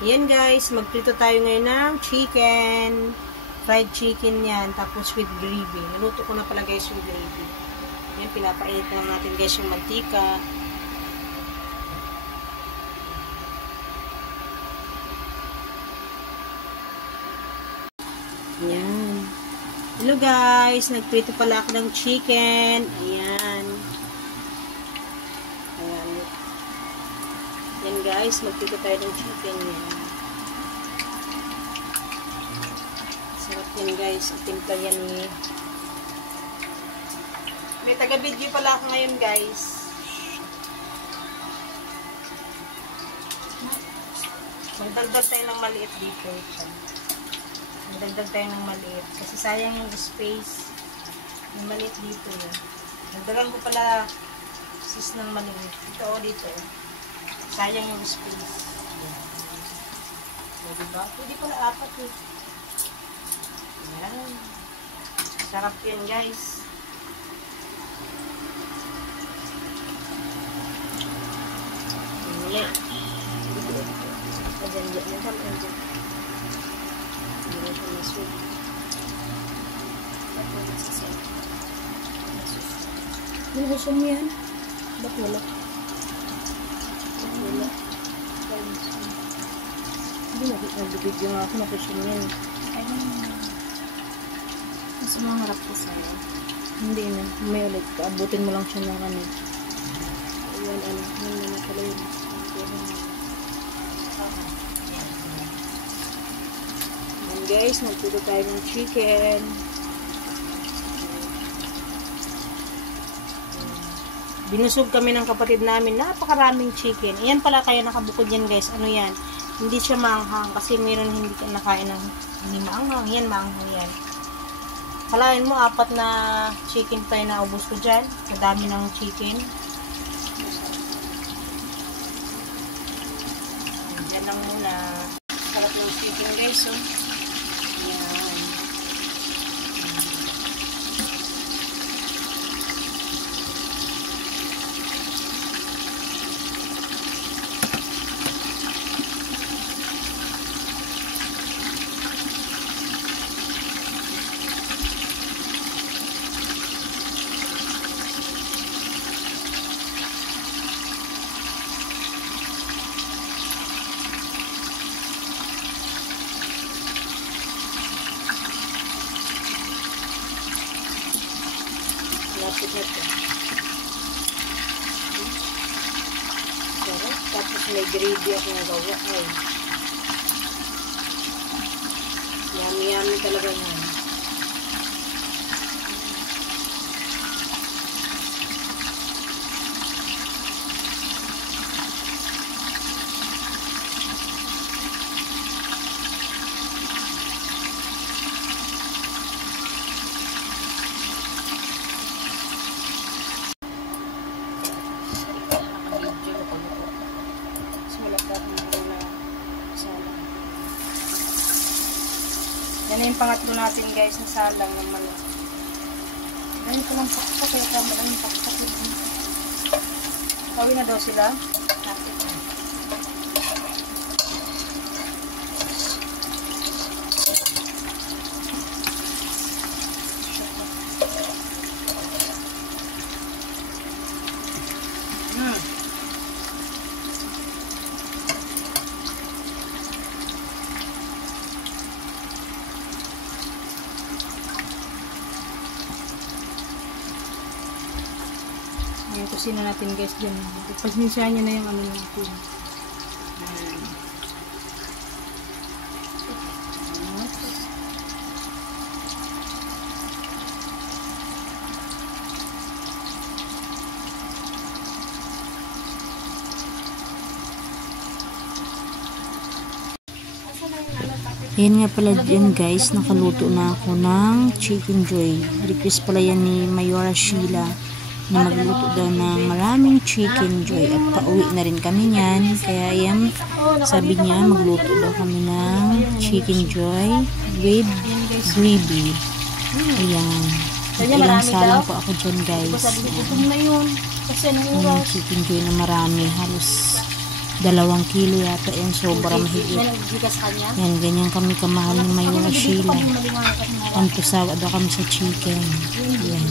Ayan guys, magprito tayo ngayon ng chicken. Fried chicken yan. Tapos with gravy. Naluto ko na pala guys with gravy. Ayan, pinapainit na lang natin guys yung mantika. Ayan. Hello guys, nagprito pala ako ng chicken. Ayan. Yan guys, magprito tayo ng chicken yan. Sarap yan guys. Itimpla yan eh. May taga-video pala ako ngayon guys. Magdagdag tayo ng maliit dito. Magdagdag tayo ng maliit. Kasi sayang yung space. Yung maliit dito yun. Nagdagan ko pala sis ng maliit. Ito o dito. Sayang yung space. So, diba? Pwede pala apat eh. Ayan. Sarap yan guys. Muli. Ayan, yan kami dyan. Hindi na siya masud. Ano gusto mo yan? Ba't wala? Wala. Hindi nag-video nga ako. Nakusyon yan. Mas maharap ko sa'yo. Hindi na. May ulit. Abutin mo lang siya ng ano. Ayan, ano. Ayan na pala yun. Ayan guys. Magputo tayo ng chicken. Binusog kami ng kapatid namin. Napakaraming chicken. Ayan pala kaya nakabukod yan guys. Ano yan? Hindi siya maanghang. Kasi meron hindi ka nakain ng hindi maanghang. Yan maanghang yan. Kalain mo, 4 na chicken pa yung naubos ko dyan. Sa dami ng chicken. Yan lang muna. Sarap yung chicken guys. So. Ayan. Lapit na ito. Sarap. Tapos may gravy ako nagawa. Ay. Yummy talaga yan. Yan na yung pangatlo natin guys na salang ng manok. Ganyan ko ng pakpak kaya tama lang yung pakpak. Kawin na daw sila. Yung kusina natin guys dyan. Pasensyahan nyo na yung ano natin. Ayan nga pala dyan guys. Nakaluto na ako ng chicken joy. Request pala yan ni Mayora Sheila na magluto daw ng maraming chicken joy at pauwi na rin kami niyan. Kaya ayan, sabi niya magluto daw kami ng chicken joy with gravy. Ayan. Ilang salang po ako dyan guys. Sabi ko na yun. Kasi anong oras? Chicken joy na marami. Halos 2 kilo yata yan, sobra mahigit. Yan, ganyan kami kamahal ni Mayora Sheila. Pantusawa daw kami sa chicken. Yan.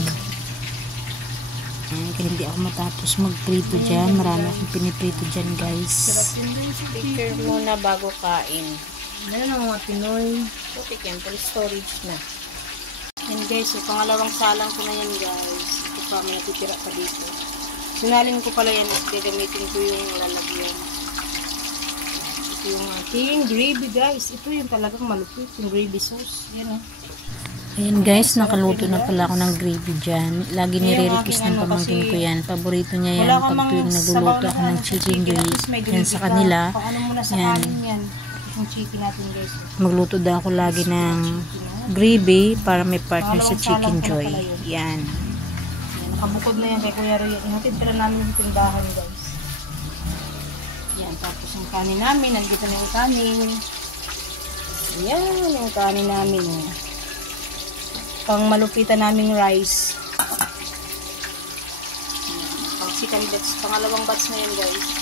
Kaya hindi ako matapos magprito dyan. Marami akong piniprito dyan, guys. Picture muna bago kain. Ano mga Pinoy? Putik yan, full storage na. Yan guys, so pangalawang salang ko na yan guys. Ito pa, may natitira pa dito. Sinalin ko pala yan at gagamitin ko yung lalagyan. Ito yung ating gravy guys. Ito yung talagang malupit, yung gravy sauce. Yan o. Ayan guys, nakaluto na pala ako ng gravy dyan. Lagi nire-request ng pamangkin ko yan. Paborito niya yan pag tuwing nagluluto ako ng chicken joy. Yan sa kanila. Yan. Chicken natin guys. Magluto daw ako lagi ng gravy para may partner sa chicken joy. Yan. Nakabukod na yan kay Kuya Roy. Ihatid pala namin yung tindahan guys. Yan. Tapos yung kanin namin. Nandito na yung kanin. Yan. Yung kanin namin. Pang malupitan naming rice. Pang second batch. Pangalawang batch na yan guys.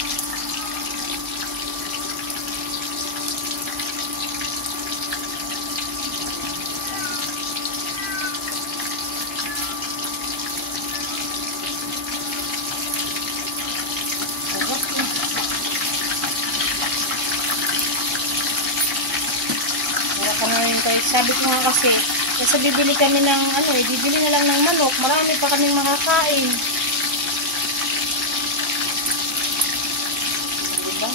Sabi ko nga kasi bibili kami ng bibili na lang ng manok, marami pa kaming makakain. Diba?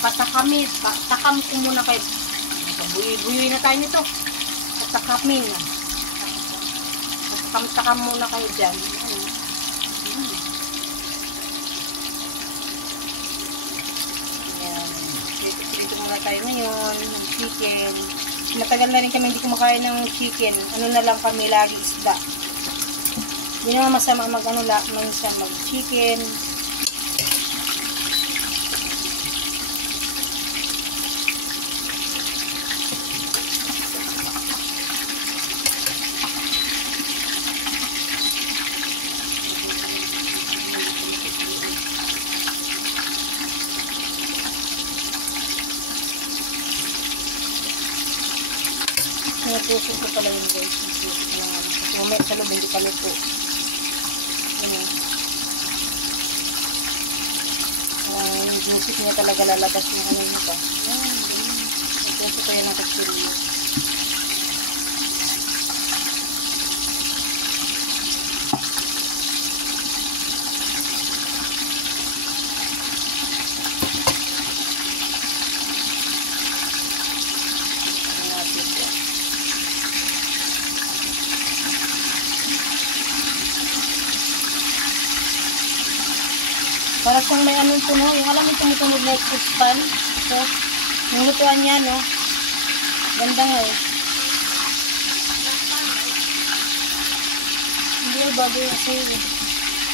Patakam ko muna kayo. Buyoy na tayo nito. Patakamin na. Patakam muna kayo dyan. Dito muna tayo ngayon, ng chicken. Matagal na rin kami hindi kumakain ng chicken. Ano na lang kami lagi, isda. Hindi naman masama mag-chicken. Natusok ko pala yun guys. Natusok na nga. Kasi mamaya sa loob hindi pa luto. Ganun. Yung juice niya talaga lalabas yung ano niya pa. Yan. Natusok ko yan ng kutsilyo. Para siyang may anong puno. Yung alam yung tumutunog na pan. So, yung lutuan niya, no? Ganda nga eh. Hindi yung bago yung asayo eh.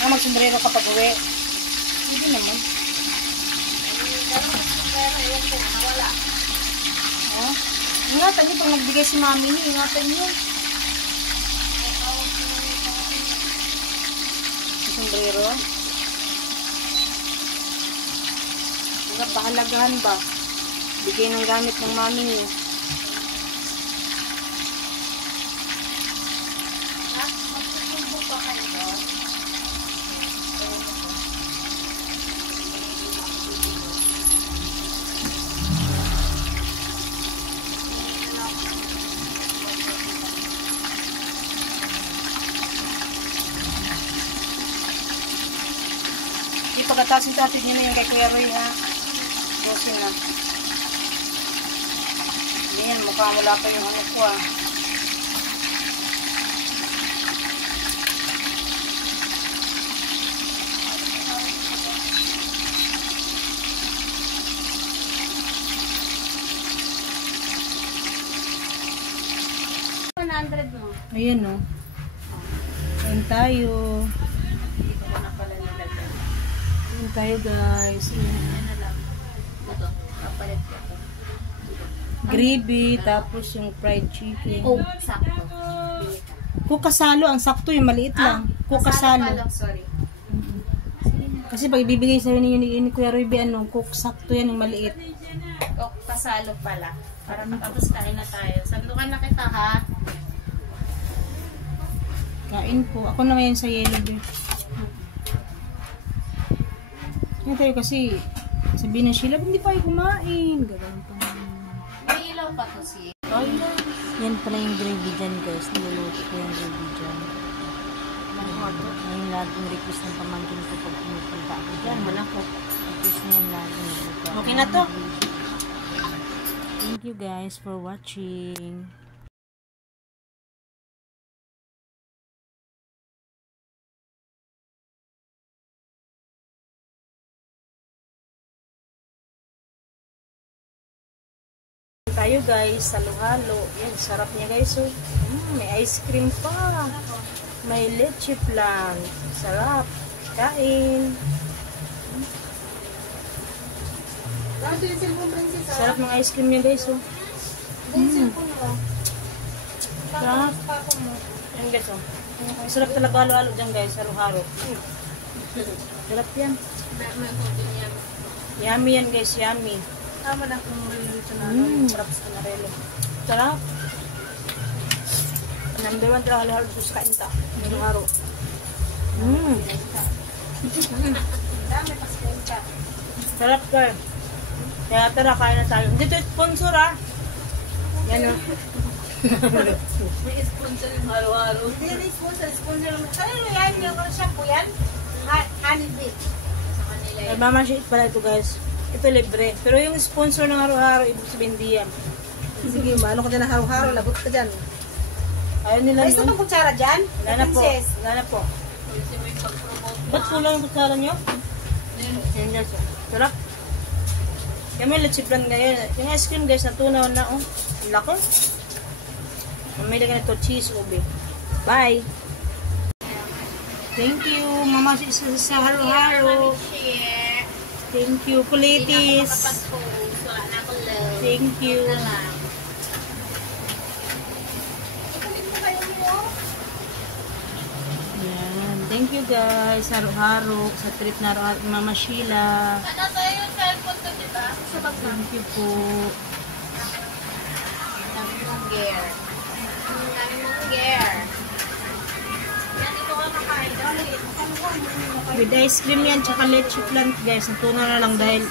Magsombrero kapag uwi. Hindi naman. Oh? Ingatan niyo pag nagbigay si mami niyo. Ingatan niyo. Sombrero. Pahalagahan ba? Bigay ng gamit ng mami niyo. Di pagkatasin tatid niyo na yung kay Kuya Roy ha. Kasi na. Hindi yan, mukhang wala pa yung ano ko ah. Ayan o. Ayan tayo. Ayan tayo guys. Ayan. Gravy, tapos yung fried chicken. Oh, sakto. Kung kasalo, ang sakto yung maliit lang. Coke kasalo. Sorry. Kasi pag ibibigay sa'yo ni Kuya Ruby, Coke sakto yan, yung maliit. Coke kasalo pala. Para tapos kain na tayo. Sandukan na kita ha. Kain po. Ako na ngayon sa yellow beer. Yan tayo kasi, sabihin na Sheila, hindi pa kayo kumain. Gagawin pa naman. May ilaw pa to si. Yan pala yung gravy dyan guys. Niluluto ko yung gravy dyan. Ngayon laging request ng pamangkin ko pag pumupunta ako dyan. Malakot. Request niya yung laging niluluto. Okay na to. Thank you guys for watching. Tayo guys, halo-halo. Yan, sarap niya guys. Oh. May ice cream pa. May leche flan. Sarap. Kain. Sarap ng ice cream niya guys. Oh. Sarap. Yan guys. Oh. Sarap talaga halo-halo dyan guys. Halo-halo. Sarap yan. Yummy yan guys. Yummy. Tama na kung maluluto na. Sarap sa kanarelo. Sarap. Number 1 talaga halo-halo sa kain ta. Halo-halo. Dami pa sa Sarap ka. Kaya tara, kain na tayo. Dito sponsor ah. Yan o. May sponsor yung halo-halo. Hindi yan sponsor. Sponsor yung... Ano yan? Yung shampoo yan? Honey Beach. Sa kanila Ay, mama shit pala ito guys. Ito libre. Pero yung sponsor ng haro-haro, ibig sabihin di yan. Sige, maano ka dyan ng haro-haro, lagot ka dyan. Ayaw nila Ay, ito bang kutsara dyan? Wala na po. Princess. Wala na po. Ba't kulang yung kutsara nyo? Yan guys. Sarap. Kaya may leche flan ngayon. Yung ice cream guys, natunaw na oh. Ang lako. Mamili ka nito cheese ube. Bye. Thank you. Mama sa haro-haro. Thank you. Kulitis. Wala na akong love. Thank you. Yan. Thank you guys. Haro-haro. Sa trip na haro-haro. Mama Sheila. Ano sa'yo yung cellphone ko, diba? Sa bag na. Thank you po. Dami mong gear. Dami mong gear. Yan, ito ka makain. With ice cream yan. Tsaka leche flan guys. Natunaw na lang dahil